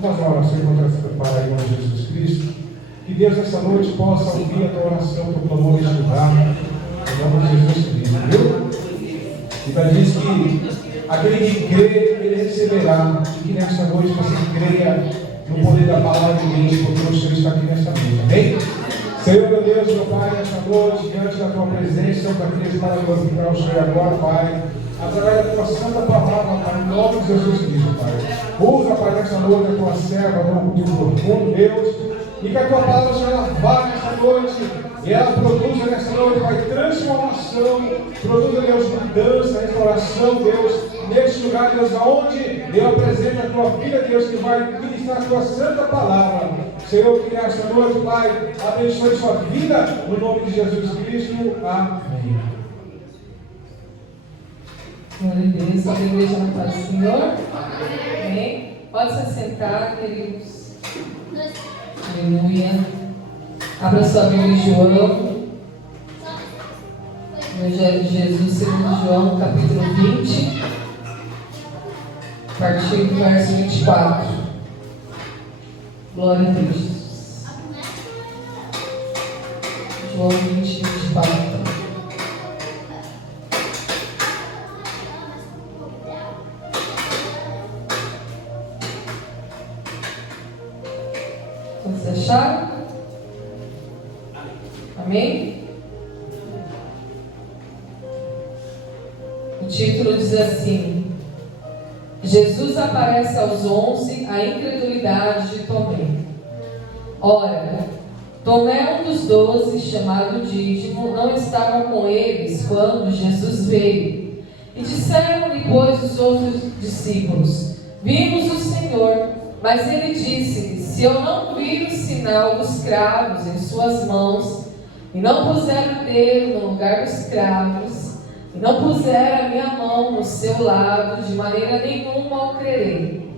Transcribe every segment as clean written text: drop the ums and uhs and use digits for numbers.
Vamos fazer uma oração enquanto para em nome de Jesus Cristo. Que Deus essa noite possa ouvir a tua oração, teu clamor e estudar. Em nome de Jesus Cristo, viu? E vai diz que aquele que crê, ele receberá. E que nessa noite você creia no poder da palavra de Deus, porque o Senhor está aqui nessa noite. Amém? Senhor, meu Deus, meu Pai, nessa noite, diante da tua presença, para que para glorificar o Senhor agora, Pai, através da tua santa palavra, Pai, em nome de Jesus Cristo, Pai. Usa, Pai, nessa noite a tua serva, no culto profundo, Deus, e que a tua palavra, Senhor, ela vá nessa noite, e ela produza nessa noite, Pai, transformação, produza, Deus, mudança, restauração, Deus, neste lugar, Deus, aonde eu apresento a tua filha, Deus, que vai ministrar a tua santa palavra. Senhor, que nesta noite, Pai, abençoe sua vida, no nome de Jesus Cristo. Amém. Glória a Deus, a igreja na paz do Senhor. Amém. Pode se assentar, queridos. Aleluia. Abra sua Bíblia em João. Evangelho de Jesus, segundo João, capítulo 20, a partir do verso 24. Glória a Deus. João 20, 24. Todos acharam? Amém? O título diz assim: Jesus aparece aos 11, a incredulidade de Tomé. Ora, Tomé, um dos 12, chamado Dídimo, não estava com eles quando Jesus veio. E disseram-lhe, pois, os outros discípulos: Vimos o Senhor. Mas ele disse-lhe: Se eu não vir o sinal dos cravos em suas mãos, e não puser o dedo no lugar dos cravos, e não puser a minha mão no seu lado, de maneira nenhuma o crerei.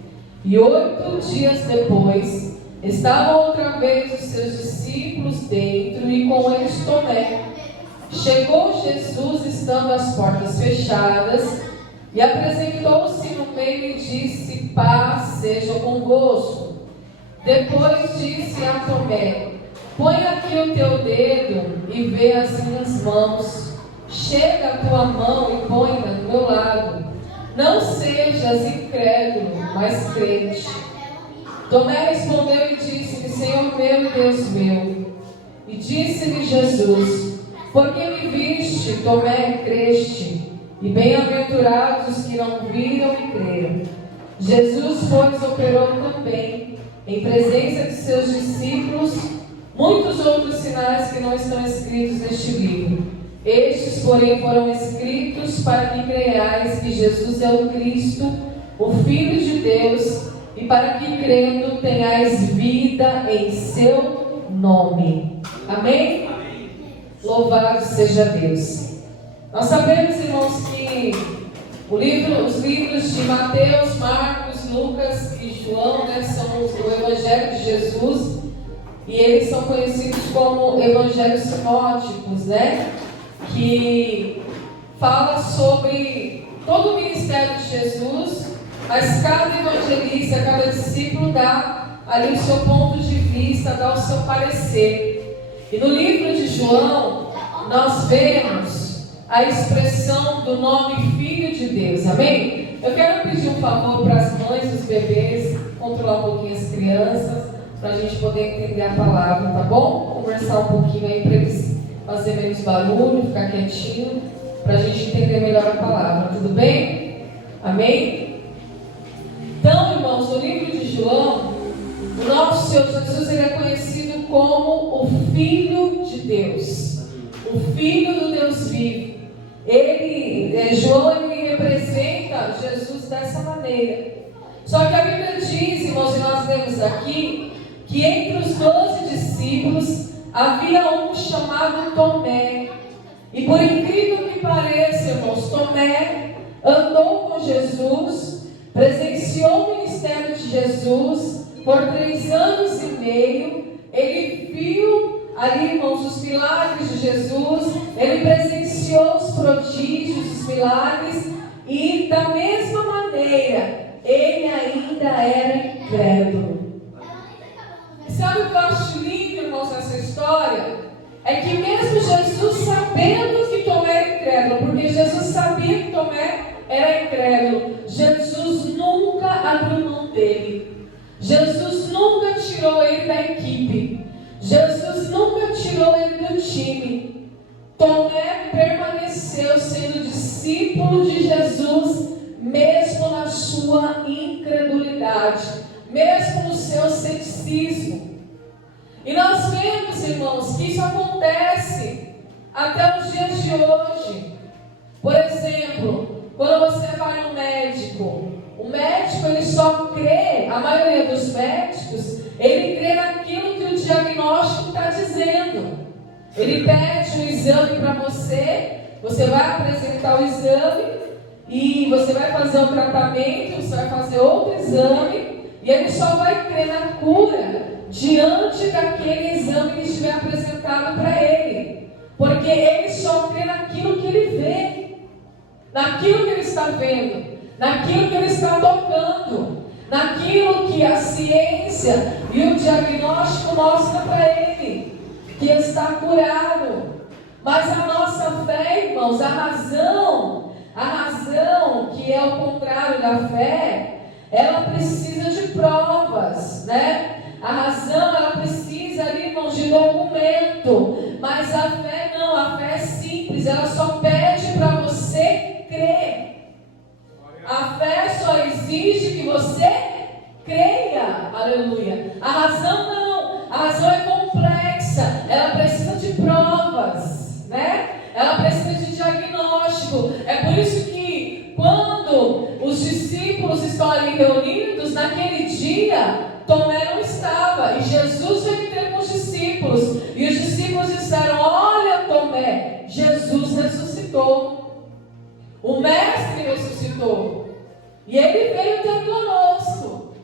E 8 dias depois, estavam outra vez os seus discípulos dentro, e com eles Tomé. Chegou Jesus, estando as portas fechadas, e apresentou-se no meio e disse: Paz seja convosco. Depois disse a Tomé: Põe aqui o teu dedo e vê as minhas mãos. Chega a tua mão e põe-na do meu lado. Não sejas incrédulo, mas crente. Tomé respondeu e disse-lhe: Senhor meu e Deus meu. E disse-lhe Jesus: Porque me viste, Tomé, creste. E bem-aventurados os que não viram e creram. Jesus, pois, operou também, em presença de seus discípulos, muitos outros sinais que não estão escritos neste livro. Estes, porém, foram escritos para que creiais que Jesus é o Cristo, o Filho de Deus, e para que, crendo, tenhais vida em seu nome. Amém? Louvado seja Deus. Nós sabemos, irmãos, que os livros de Mateus, Marcos, Lucas e João, são o Evangelho de Jesus, e eles são conhecidos como evangelhos sinóticos, que fala sobre todo o ministério de Jesus, mas cada evangelista, cada discípulo dá ali o seu ponto de vista, dá o seu parecer. E no livro de João, nós vemos a expressão do nome Filho de Deus, amém? Eu quero pedir um favor para as mães dos bebês, controlar um pouquinho as crianças, para a gente poder entender a palavra, tá bom? Conversar um pouquinho aí para eles fazerem menos barulho, ficar quietinho, para a gente entender melhor a palavra, tudo bem? Amém? Então, irmãos, no livro de João, o nosso Senhor Jesus, ele é conhecido como o Filho de Deus, o Filho do Deus vivo. João, ele representa Jesus dessa maneira. Só que a Bíblia diz, irmãos, e nós lemos aqui, que entre os 12 discípulos havia um chamado Tomé. E por incrível que pareça, irmãos, Tomé andou com Jesus, presenciou o ministério de Jesus por 3 anos e meio. Ele viu ali, irmãos, os milagres de Jesus, ele presenciou os prodígios, os milagres, e da mesma maneira ele ainda era incrédulo. Sabe o que eu acho lindo, irmãos, nessa história? É que mesmo Jesus sabendo que Tomé era incrédulo, porque Jesus sabia que Tomé era incrédulo, Jesus nunca abriu mão dele. Jesus nunca tirou ele da equipe. Jesus nunca tirou ele do time. Tomé permaneceu sendo discípulo de Jesus, mesmo na sua incredulidade, mesmo no seu ceticismo. E nós vemos, irmãos, que isso acontece até os dias de hoje. Por exemplo, quando você vai no médico, o médico ele só crê, a maioria dos médicos, ele crê naquilo que o diagnóstico está dizendo. Ele pede um exame para você vai apresentar o exame e você vai fazer o tratamento, você vai fazer outro exame e ele só vai crer na cura diante daquele exame que estiver apresentado para ele, porque ele só crê naquilo que ele vê, naquilo que ele está vendo, naquilo que ele está tocando, naquilo que a ciência e o diagnóstico mostram para ele, que ele está curado. Mas a nossa fé, irmãos, a razão que é o contrário da fé, ela precisa de provas, né? A razão, ela precisa ali, irmãos, de documento. Mas a fé não, a fé é simples, ela só pede para você crer. A fé só exige que você creia, aleluia. A razão não, a razão é complexa, ela precisa de provas, né? Ela precisa de diagnóstico. É por isso que quando os discípulos estão ali reunidos, naquele dia, Tomé não estava, e Jesus veio ter com os discípulos, e os discípulos disseram: olha, Tomé, Jesus ressuscitou, o Mestre ressuscitou, e ele veio ter conosco.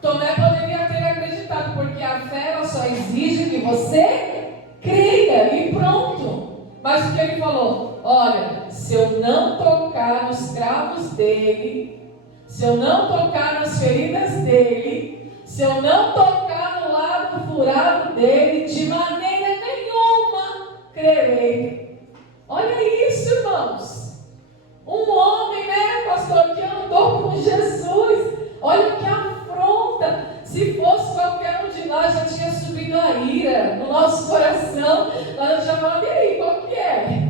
Tomé poderia ter acreditado, porque a fé ela só exige que você creia, e pronto. Mas o que ele falou? Olha, se eu não tocar nos cravos dele, se eu não tocar nas feridas dele, se eu não tocar no lado furado dele, de maneira nenhuma crerei. Olha isso, irmãos. Um homem, né, pastor, que andou com Jesus. Olha que afronta. Se fosse qualquer um de nós, já tinha subido a ira no nosso coração. Nós já falamos: e aí, qual que é?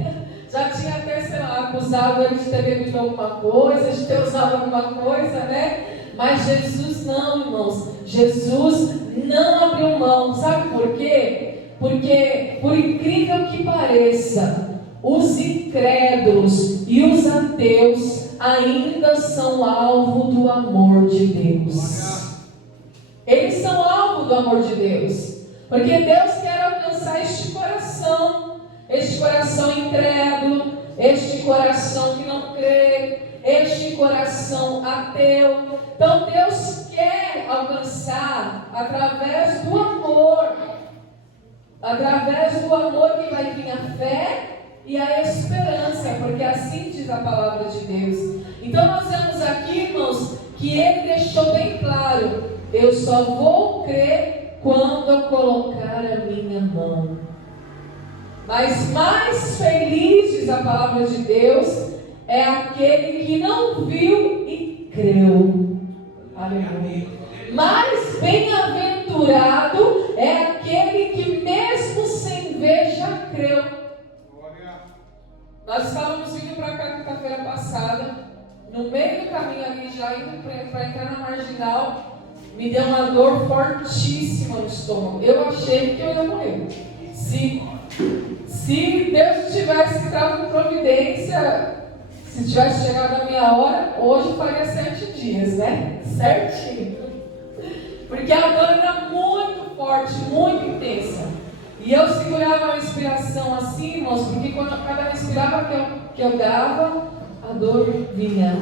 Já tinha até, sei lá, acusado ele de ter bebido alguma coisa, de ter usado alguma coisa, né? Mas Jesus não, irmãos. Jesus não abriu mão. Sabe por quê? Porque, por incrível que pareça, os incrédulos e os ateus ainda são alvo do amor de Deus. Eles são alvo do amor de Deus. Porque Deus quer alcançar este coração incrédulo, este coração que não crê, este coração ateu. Então Deus quer alcançar através do amor que vai vir a fé e a esperança, porque assim diz a palavra de Deus. Então nós vemos aqui, irmãos, que ele deixou bem claro: eu só vou crer quando eu colocar a minha mão. Mas mais feliz, diz a palavra de Deus, é aquele que não viu e creu. Aleluia. Mais bem-aventurado é aquele que mesmo sem ver já creu. Nós estávamos vindo para cá quinta-feira passada, no meio do caminho ali, já indo para entrar na marginal, me deu uma dor fortíssima no estômago. Eu achei que eu ia morrer. Se Deus tivesse dado providência, se tivesse chegado a minha hora, hoje faria 7 dias, né? Certinho. Porque a dor era muito forte, muito intensa. E eu segurava a respiração assim, irmãos, porque quando cada respirava que eu dava, a dor vinha.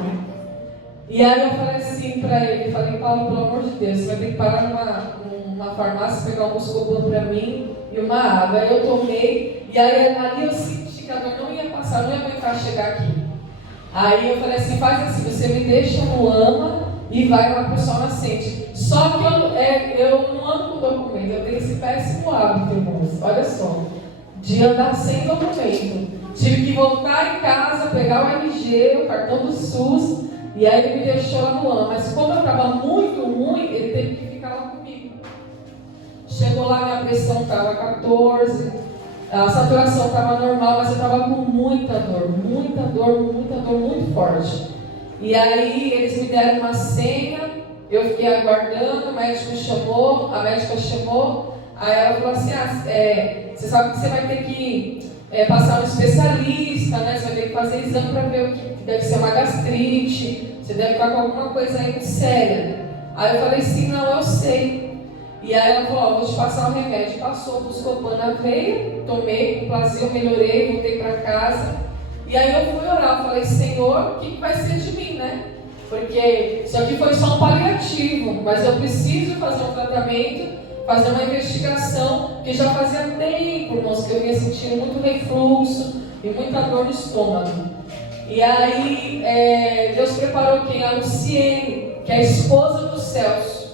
E aí eu falei assim para ele, falei: Paulo, pelo amor de Deus, você vai ter que parar numa farmácia, pegar um musculão para mim e uma água. Aí eu tomei, e aí ali eu senti que a dor não ia passar, não ia aguentar chegar aqui. Aí eu falei assim: faz assim, você me deixa no lama e vai lá para o sol nascente. Só que eu não ando com documento, eu tenho esse péssimo hábito, irmãos, olha só, de andar sem documento. Tive que voltar em casa, pegar o RG, o cartão do SUS, e aí ele me deixou lá no ano. Mas como eu estava muito ruim, ele teve que ficar lá comigo. Chegou lá, minha pressão estava 14, a saturação estava normal, mas eu estava com muita dor muito forte. E aí eles me deram uma senha, eu fiquei aguardando, o médico chamou, a médica chamou, aí ela falou assim, você sabe que você vai ter que passar um especialista, né? Você vai ter que fazer exame para ver o que deve ser uma gastrite, você deve estar com alguma coisa aí muito séria. Aí eu falei assim, não, eu sei. E aí ela falou, vou te passar um remédio. Passou, Buscopan na veia, tomei, com prazer, melhorei, voltei para casa. E aí eu fui orar, eu falei, Senhor, o que vai ser de mim, né? Porque isso aqui foi só um paliativo, mas eu preciso fazer um tratamento, fazer uma investigação, porque já fazia tempo, irmãos, que eu ia sentindo muito refluxo e muita dor no estômago. E aí Deus preparou quem? A Luciene, que é a esposa do Celso.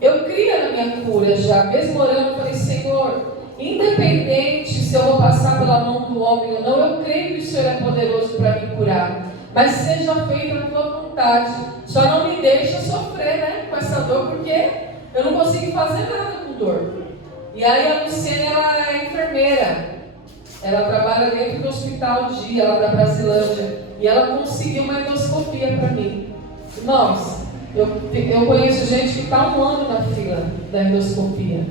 Eu cria na minha cura já, mesmo orando, eu falei, Senhor, independente se eu vou passar pela mão do homem ou não, eu creio que o Senhor é poderoso para me curar. Mas seja feita a tua vontade. Só não me deixa sofrer, né, com essa dor, porque eu não consigo fazer nada com dor. E aí a Luciene, ela é enfermeira. Ela trabalha dentro do hospital dia, ela da Brasilândia. E ela conseguiu uma endoscopia para mim. Irmãos, eu conheço gente que está 1 ano na fila da endoscopia.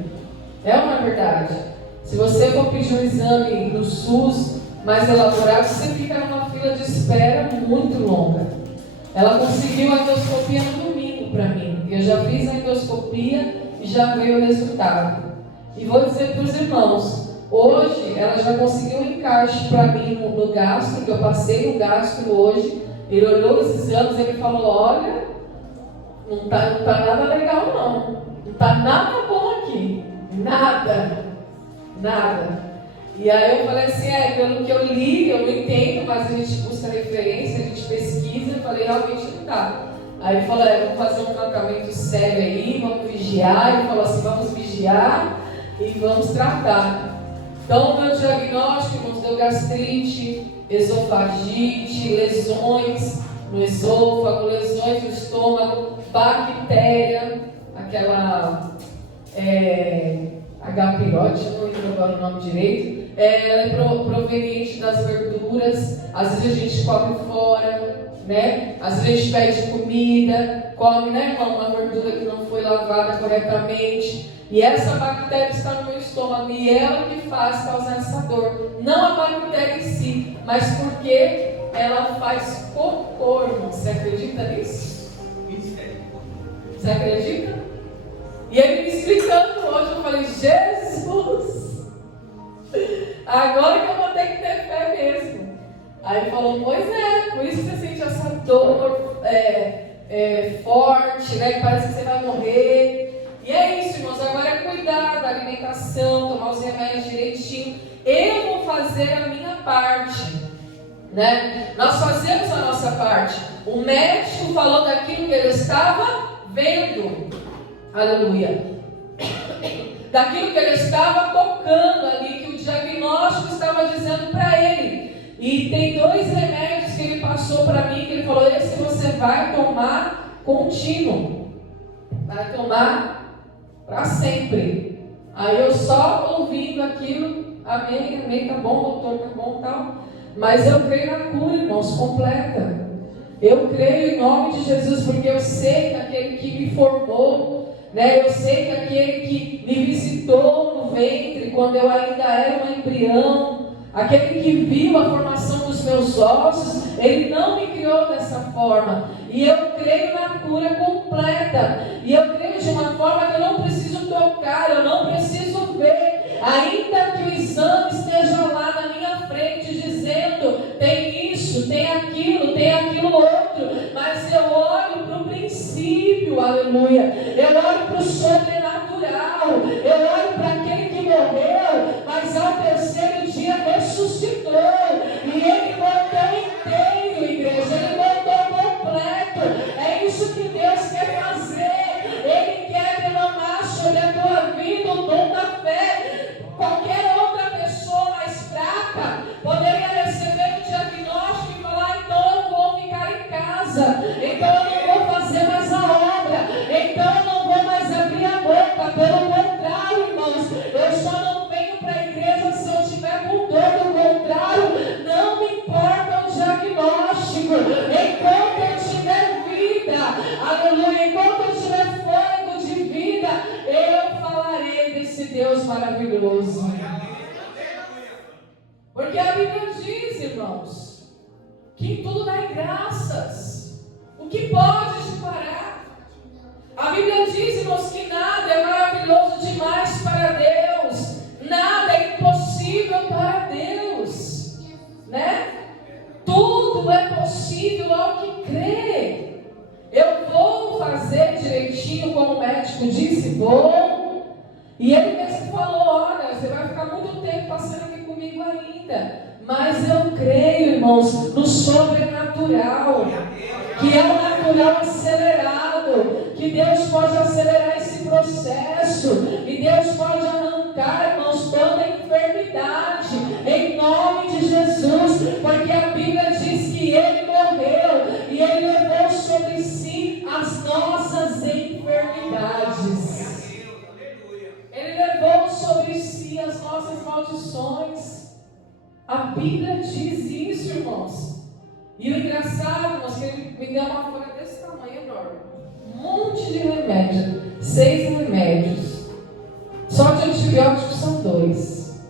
É uma verdade. Se você for pedir um exame no SUS mais elaborado, você fica numa fila de espera muito longa. Ela conseguiu a endoscopia no domingo para mim. Eu já fiz a endoscopia e já veio o resultado. E vou dizer para os irmãos, hoje ela já conseguiu um encaixe para mim no gastro, que eu passei no gastro hoje. Ele olhou os exames e ele falou, olha, não tá nada legal não tá nada bom aqui, nada. E aí eu falei assim, pelo que eu li, eu não entendo, mas a gente busca referência, a gente pesquisa. Eu falei, realmente não dá. Aí ele falou, vamos fazer um tratamento sério aí, vamos vigiar. Ele falou assim, vamos vigiar e vamos tratar. Então o meu diagnóstico nos deu gastrite, esofagite, lesões no esôfago, lesões no estômago, bactéria, aquela H. pylori, eu não lembro agora o nome direito, ela é proveniente das verduras. Às vezes a gente come fora, né? Às vezes a gente pede comida, come, né, irmão, uma verdura que não foi lavada corretamente. E essa bactéria está no meu estômago e ela que faz causar essa dor. Não a bactéria em si, mas porque ela faz cocô, irmão. Você acredita nisso? Você acredita? E ele me explicando hoje, eu falei, Jesus, agora que eu vou ter que ter fé mesmo. Aí ele falou, pois por isso que você sente essa dor forte, né? Que parece que você vai morrer. E é isso, irmãos, agora é cuidar da alimentação, tomar os remédios direitinho. Eu vou fazer a minha parte, né? Nós fazemos a nossa parte. O médico falou daquilo que ele estava vendo. Aleluia. Daquilo que ele estava tocando ali, que o diagnóstico estava dizendo para ele. E tem 2 remédios que ele passou para mim, que ele falou, esse você vai tomar contínuo. Vai tomar para sempre. Aí eu só ouvindo aquilo, amém, tá bom, doutor, tá bom, tal. Mas eu creio na cura, irmãos, completa. Eu creio em nome de Jesus, porque eu sei que aquele que me formou, né? Eu sei que aquele que me visitou no ventre, quando eu ainda era um embrião, aquele que viu a formação dos meus ossos, ele não me criou dessa forma. E eu creio na cura completa. E eu creio de uma forma que eu não preciso tocar, eu não preciso ver. Ainda que o exame esteja lá na minha frente dizendo, tem isso, tem aquilo outro. Mas eu olho para o princípio, aleluia. Eu olho para o sobrenatural. Eu olho para aquele que morreu, mas ao 3º dia ressuscitou. E ele voltou inteiro, igreja. Ele voltou completo. É isso que Deus maravilhoso. Porque a Bíblia diz, irmãos, que em tudo dai graças. O que pode te parar? A Bíblia diz, irmãos, que nada é maravilhoso demais para Deus. Nada é impossível para Deus. Né? Tudo é possível ao que crê. Eu vou fazer direitinho, como o médico disse, vou. E ele mesmo falou, olha, você vai ficar muito tempo passando aqui comigo ainda. Mas eu creio, irmãos, no sobrenatural. Que é o natural acelerado. Que Deus pode acelerar esse processo. E Deus pode arrancar, irmãos, toda enfermidade. Em nome de Jesus. Porque a Bíblia diz que Ele morreu. E Ele levou sobre si as nossas enfermidades. Ele levou sobre si as nossas maldições. A Bíblia diz isso, irmãos. E o engraçado, irmãos, que ele me deu uma folha desse tamanho enorme. Um monte de remédio. 6 remédios. Só de antibióticos são 2.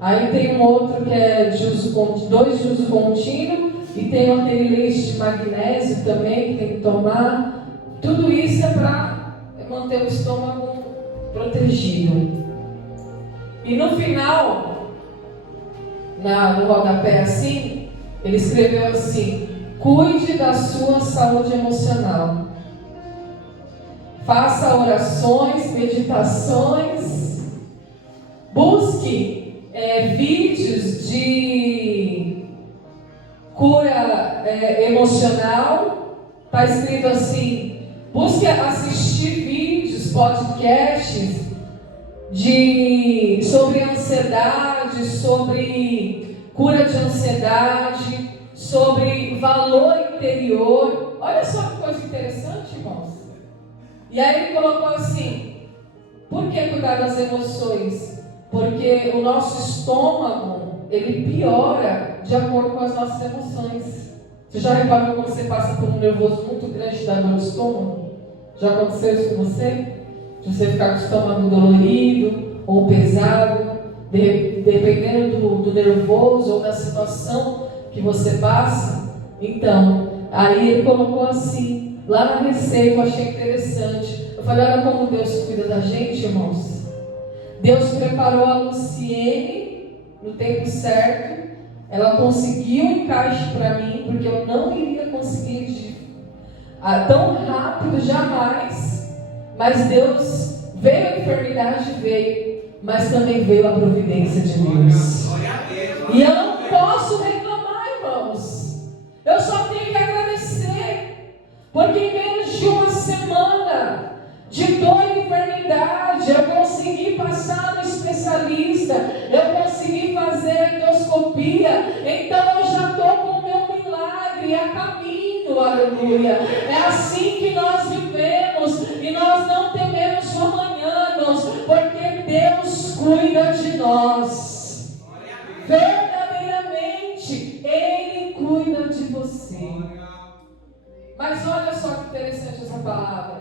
Aí tem um outro que é de uso contínuo, 2 de uso contínuo. E tem aquele leite de magnésio também que tem que tomar. Tudo isso é para manter o estômago protegido. E no final, no rodapé assim, ele escreveu assim: cuide da sua saúde emocional. Faça orações, meditações. Busque vídeos de cura emocional. Está escrito assim: busque assistir vídeos, podcasts sobre ansiedade, sobre cura de ansiedade, sobre valor interior. Olha só que coisa interessante, irmãos. E aí ele colocou assim: por que cuidar das emoções? Porque o nosso estômago, ele piora de acordo com as nossas emoções. Você já reparou quando você passa por um nervoso muito grande da dor do estômago? Já aconteceu isso com você? De você ficar com o estômago dolorido ou pesado, dependendo do nervoso ou da situação que você passa? Então, aí ele colocou assim, lá na receita, eu achei interessante. Eu falei, olha como Deus cuida da gente, irmãos. Deus preparou a Luciene no tempo certo. Ela conseguiu um encaixe para mim, porque eu não iria conseguir tão rápido, jamais. Mas Deus veio, a enfermidade veio, mas também veio a providência de Deus. E eu não posso reclamar, irmãos. Eu só tenho que agradecer, porque em menos de uma semana de dor e enfermidade, eu consegui passar no especialista, eu consegui fazer a endoscopia, então eu já estou com o meu milagre a caminho, aleluia. É assim que nós vivemos, e nós não tememos o amanhã, irmãos, porque Deus cuida de nós. Verdadeiramente, Ele cuida de você. Mas olha só que interessante essa palavra.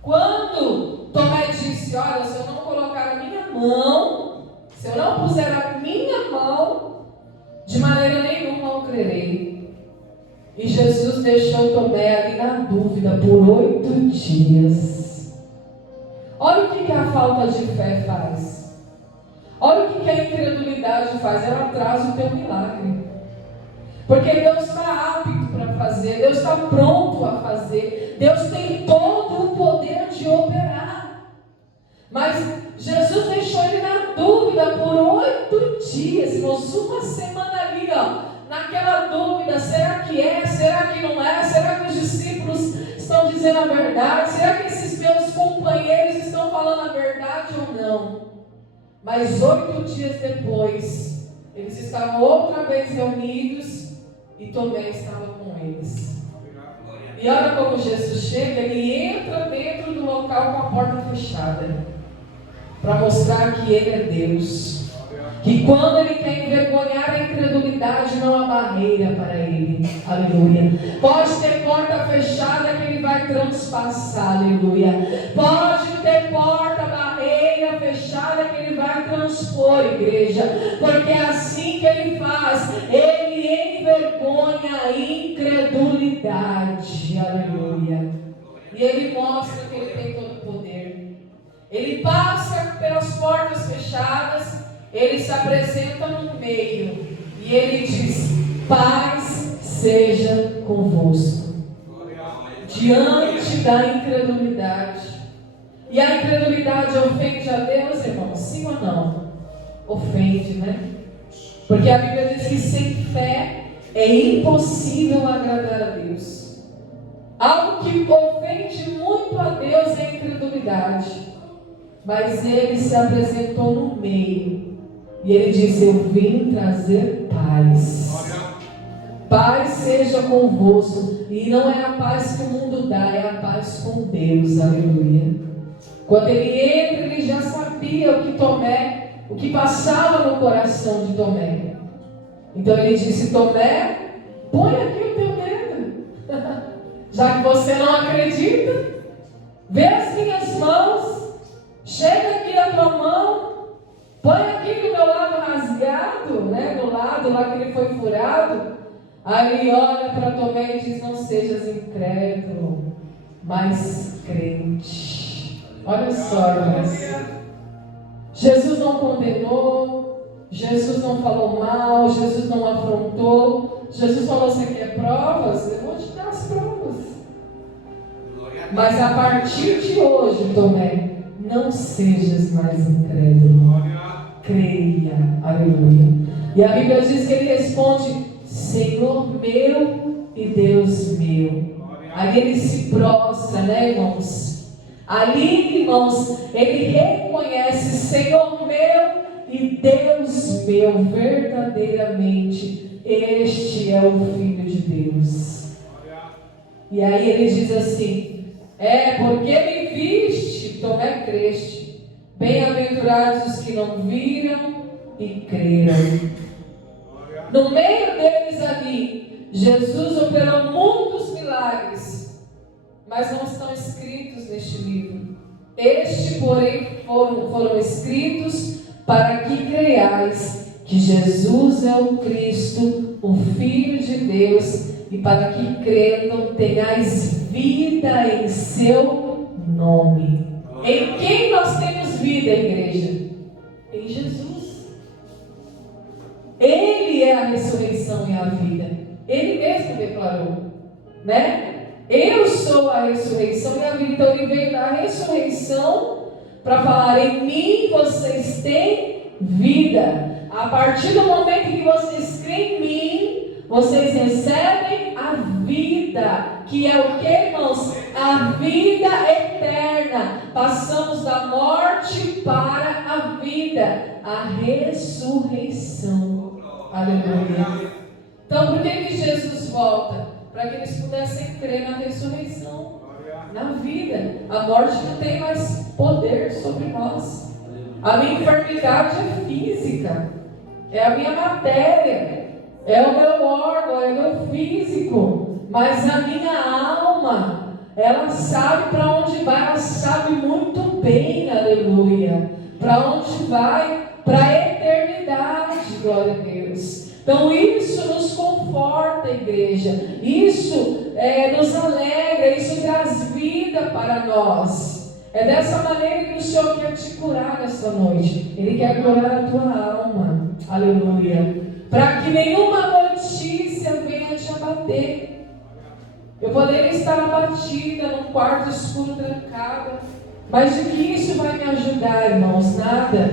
Quando Tomé disse, olha, se eu não colocar a minha mão, se eu não puser a minha mão, de maneira nenhuma eu crerei. E Jesus deixou Tomé ali na dúvida por 8 dias. Olha o que a falta de fé faz. Olha o que a incredulidade faz. Ela traz o teu milagre. Porque Deus está apto para fazer, Deus está pronto a fazer, Deus tem todo o poder de operar. Mas Jesus deixou ele na dúvida por 8 dias, irmãos, uma semana ali, naquela dúvida: será que é, será que não é, será que os discípulos estão dizendo a verdade, será que esses meus companheiros estão falando a verdade ou não? Mas 8 dias depois, eles estavam outra vez reunidos, e Tomé estava com eles. E olha como Jesus chega, ele entra dentro do local com a porta fechada, para mostrar que ele é Deus. Que quando ele quer envergonhar a incredulidade, não há barreira para ele. Aleluia. Pode ter porta fechada que ele vai transpassar. Aleluia. Pode ter porta, barreira fechada fechada que Ele vai transpor, igreja, porque é assim que Ele faz. Ele envergonha a incredulidade, aleluia. E Ele mostra que Ele tem todo o poder. Ele passa pelas portas fechadas, Ele se apresenta no meio e Ele diz: paz seja convosco. Diante da incredulidade. E a incredulidade ofende a Deus, irmão? Sim ou não? Ofende, né? Porque a Bíblia diz que sem fé é impossível agradar a Deus. Algo que ofende muito a Deus é a incredulidade. Mas Ele se apresentou no meio. E Ele disse: eu vim trazer paz. Paz seja convosco. E não é a paz que o mundo dá, é a paz com Deus, aleluia. Quando Ele entra, Ele já sabia o que passava no coração de Tomé. Então Ele disse: Tomé, põe aqui o teu dedo. Já que você não acredita, vê as minhas mãos, chega aqui a tua mão, põe aqui no meu lado rasgado, né? No lado lá que ele foi furado. Aí Ele olha para Tomé e diz: não sejas incrédulo, mas crente. Olha só, irmãos. Jesus não condenou, Jesus não falou mal, Jesus não afrontou. Jesus falou: você quer provas? Eu vou te dar as provas. Mas a partir de hoje, Tomé, não sejas mais incrédulo. Creia. Aleluia. E a Bíblia diz que ele responde: Senhor meu e Deus meu. Ali ele se prostra, né, irmãos? Ali, irmãos, ele reconhece: Senhor meu e Deus meu, verdadeiramente, este é o Filho de Deus. E aí ele diz assim: porque me viste, Tomé, creste. Bem-aventurados os que não viram e creram. No meio deles ali, Jesus operou muitos milagres, mas não estão escritos neste livro. Este, porém, foram escritos para que creiais que Jesus é o Cristo, o Filho de Deus, e para que crendo tenhais vida em seu nome. Em quem nós temos vida, igreja? Em Jesus. Ele é a ressurreição e a vida. Ele mesmo declarou, né? Eu sou a ressurreição e a vida. Então Ele veio da ressurreição para falar: em mim vocês têm vida. A partir do momento que vocês creem em mim, vocês recebem a vida, que é o que, irmãos? A vida eterna. Passamos da morte para a vida, a ressurreição. Aleluia. Então, por que Jesus volta? Para que eles pudessem crer na ressurreição, na vida. A morte não tem mais poder sobre nós. A minha enfermidade é física, é a minha matéria, é o meu órgão, é o meu físico, mas a minha alma, ela sabe para onde vai, ela sabe muito bem, aleluia, para onde vai, para a eternidade, glória a Deus. Então isso nos conforta, igreja, isso nos alegra, isso traz vida para nós. É dessa maneira que o Senhor quer te curar nesta noite. Ele quer curar a tua alma, aleluia, para que nenhuma notícia venha te abater. Eu poderia estar abatida num quarto escuro, trancada, mas de que isso vai me ajudar, irmãos? Nada.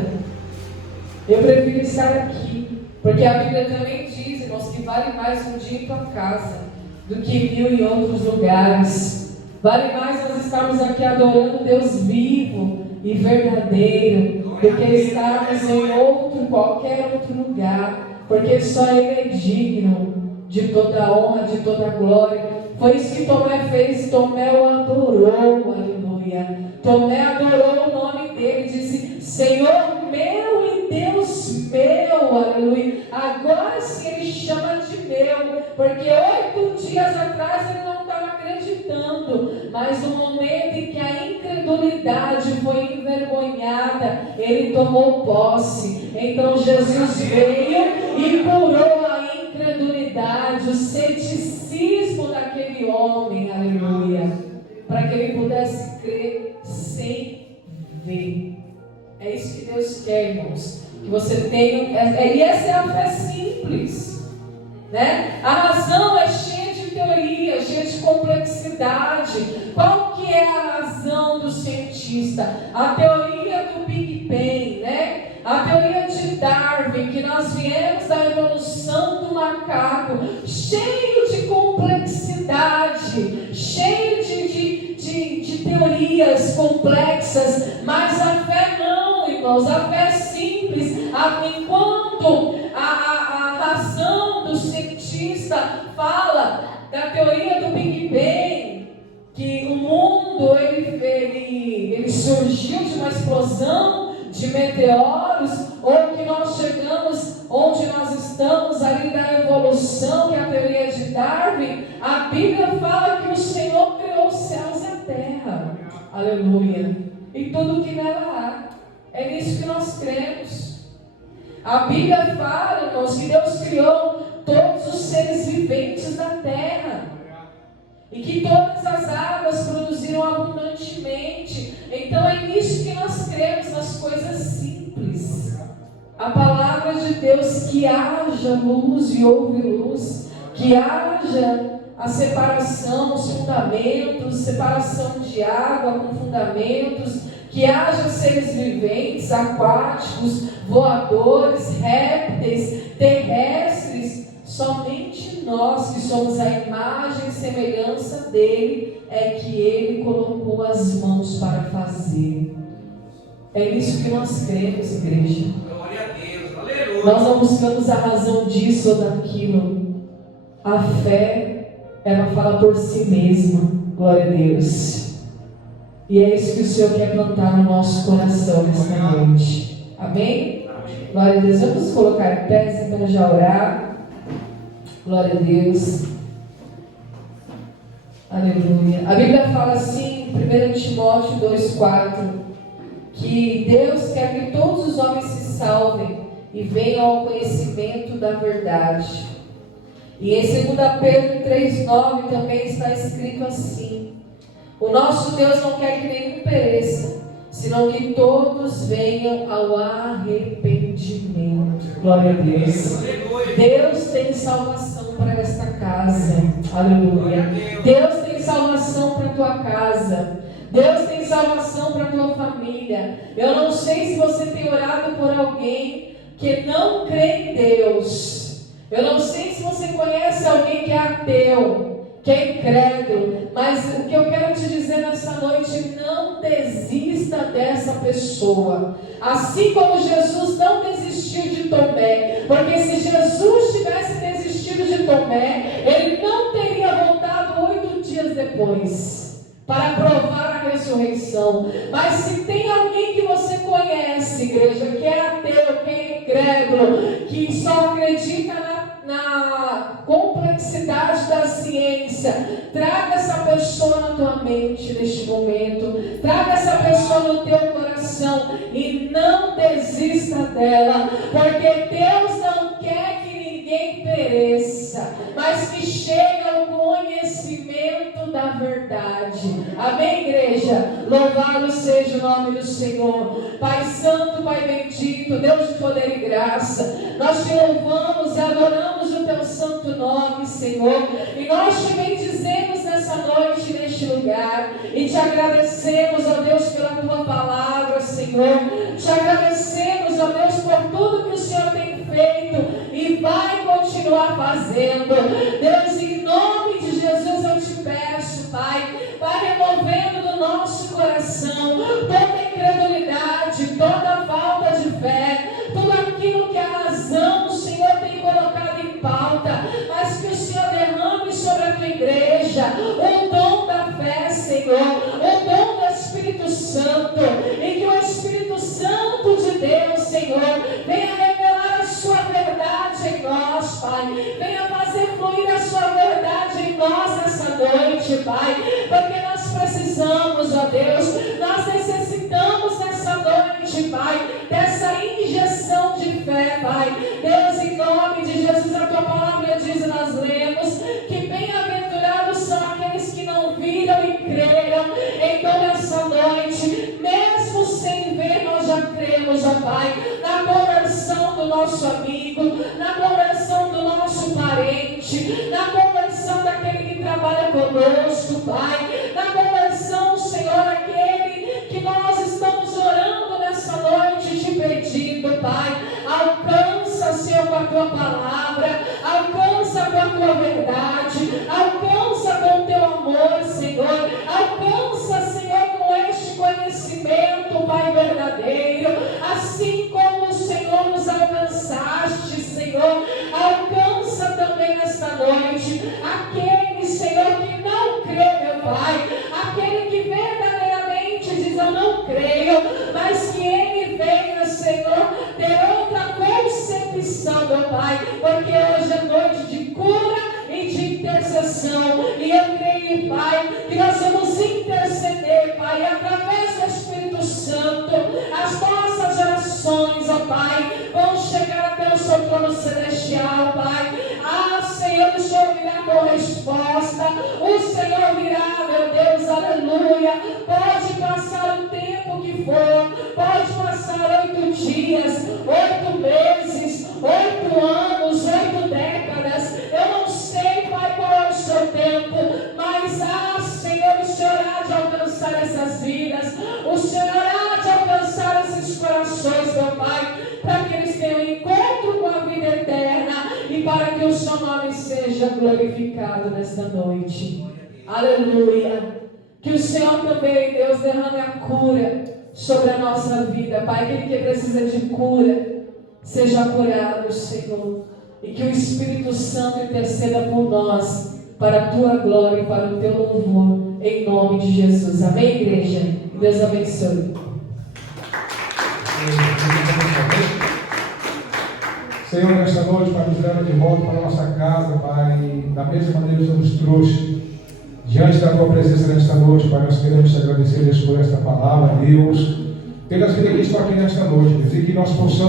Eu prefiro estar aqui, porque a Bíblia também diz, irmãos, que vale mais um dia em tua casa do que 1000 em outros lugares. Vale mais nós estarmos aqui adorando Deus vivo e verdadeiro do que estarmos em qualquer outro lugar, porque só Ele é digno de toda a honra, de toda a glória. Foi isso que Tomé fez. Tomé o adorou, aleluia. Tomé adorou o nome dele, disse: Senhor meu e Deus meu, aleluia. Agora sim ele chama de meu, porque 8 dias atrás ele não estava acreditando, mas no momento em que a incredulidade foi envergonhada, nada, ele tomou posse. Então Jesus veio e curou a incredulidade, o ceticismo daquele homem, aleluia, para que ele pudesse crer sem ver. É isso que Deus quer, irmãos, que você tenha, e essa é a fé simples, né? A razão é cheia de teoria, cheia de complexidade. Qual que é a razão do cientista? A teoria do Big Bang, né? A teoria de Darwin, que nós viemos da evolução do macaco, cheio de complexidade, cheio de teorias complexas, mas a fé não, irmãos, a fé é simples. Enquanto a razão do cientista fala da teoria do Big Bang, que o mundo ele surgiu de uma explosão de meteoros, ou que nós chegamos onde nós estamos ali da evolução, que é a teoria de Darwin, a Bíblia fala que o Senhor criou os céus e a terra, aleluia, e tudo que nela há. É nisso que nós cremos. A Bíblia fala, irmãos, que Deus criou todos os seres viventes da terra e que todas as águas produziram abundantemente. Então é nisso que nós cremos, nas coisas simples. A palavra de Deus, que haja luz e houve luz, que haja a separação, os fundamentos, separação de água com fundamentos, que haja seres viventes, aquáticos, voadores, répteis, terrestres. Somente nós, que somos a imagem e semelhança dele, é que ele colocou as mãos para fazer. É isso que nós cremos, igreja. Glória a Deus, aleluia. Nós não buscamos a razão disso ou daquilo. A fé, ela fala por si mesma. Glória a Deus. E é isso que o Senhor quer plantar no nosso coração nesta noite. Amém? Glória a Deus. Vamos colocar em pé, se para já orar. Glória a Deus. Aleluia. A Bíblia fala assim, 1 Timóteo 2,4, que Deus quer que todos os homens se salvem e venham ao conhecimento da verdade. E em 2 Pedro 3,9 também está escrito assim: o nosso Deus não quer que nenhum pereça, senão que todos venham ao arrependimento. Glória a Deus. Deus tem salvação para esta casa. Aleluia. Deus tem salvação para a tua casa. Deus tem salvação para a tua família. Eu não sei se você tem orado por alguém que não crê em Deus. Eu não sei se você conhece alguém que é ateu, que é incrédulo, mas o que eu quero te dizer nessa noite: não desista dessa pessoa. Assim como Jesus não desistiu de Tomé, porque se Jesus tivesse desistido de Tomé, ele não teria voltado 8 dias depois para provar a ressurreição. Mas se tem alguém que você conhece, igreja, que é ateu, que é incrédulo, que só acredita na complexidade da ciência, traga essa pessoa na tua mente neste momento, traga essa pessoa no teu coração e não desista dela, porque Deus não quer que ninguém pereça, mas que chegue ao conhecimento da verdade. Amém, igreja? Louvado seja o nome do Senhor. Pai santo, Pai bendito, Deus de poder e graça, nós te louvamos e adoramos o teu santo nome, Senhor, e nós te bendizemos nessa noite, neste lugar, e te agradecemos, ó Deus, pela tua palavra, Senhor. Te agradecemos, ó Deus, por tudo que o Senhor tem feito e vai continuar fazendo. Deus, em nome de Jesus eu te peço, Pai, vai removendo do nosso coração toda incredulidade, toda falta de fé, tudo aquilo que a razão do Senhor tem colocado em pauta, mas que o Senhor derrame sobre a tua igreja o dom da fé, Senhor, o dom do Espírito Santo, e que o Espírito Santo de Deus, Senhor, venha revelar a sua verdade em nós, Pai, venha fazer fluir a sua verdade em nós nessa noite, Pai, porque nós precisamos, ó Deus, nós necessitamos nessa noite, nosso amigo, na conversão do nosso parente, na conversão daquele que trabalha conosco, Pai, na conversão, Senhor, aquele que nós estamos orando nessa noite, te pedindo, Pai, alcança, Senhor, com a tua palavra, alcança com a tua verdade, alcança com o teu amor, Senhor, alcança, Senhor, com este conhecimento, Pai verdadeiro, assim como o Senhor nos alcançaste, Senhor, alcança também nesta noite aquele, Senhor, que não crê, meu Pai, aquele que verdadeiramente diz: eu não creio, mas que ele venha, Senhor, ter outra concepção, meu Pai, porque hoje é noite de cura e de intercessão, e eu creio, Pai, que nós vamos interceder, Pai, através do Espírito Santo, as nossas orações, ó Pai, vão chegar até o seu trono celestial, Pai. Ah, Senhor, o Senhor virá com resposta, o Senhor virá, meu Deus, aleluia. Pode passar o tempo que for, pode passar 8 dias, 8 meses, 8 anos, 8 décadas, eu não sei, Pai, qual é o seu tempo, mas, Senhor, o Senhor há de alcançar essas vidas, o Senhor há de alcançar esses corações, meu Pai, para que eles tenham encontro com a vida eterna e para que o seu nome seja glorificado nesta noite. Aleluia. Que o Senhor também, Deus, derrame a cura sobre a nossa vida, Pai. Aquele que precisa de cura, seja curado, Senhor. E que o Espírito Santo interceda por nós, para a tua glória e para o teu louvor, em nome de Jesus. Amém, igreja? Deus abençoe. Senhor, nesta noite, Pai, nos leva de volta para a nossa casa, Pai, da mesma maneira que nos trouxe diante da tua presença nesta noite, Pai. Nós queremos te agradecer, Deus, por esta palavra, Deus, pelas vidas que estão aqui nesta noite, Deus, e que nós possamos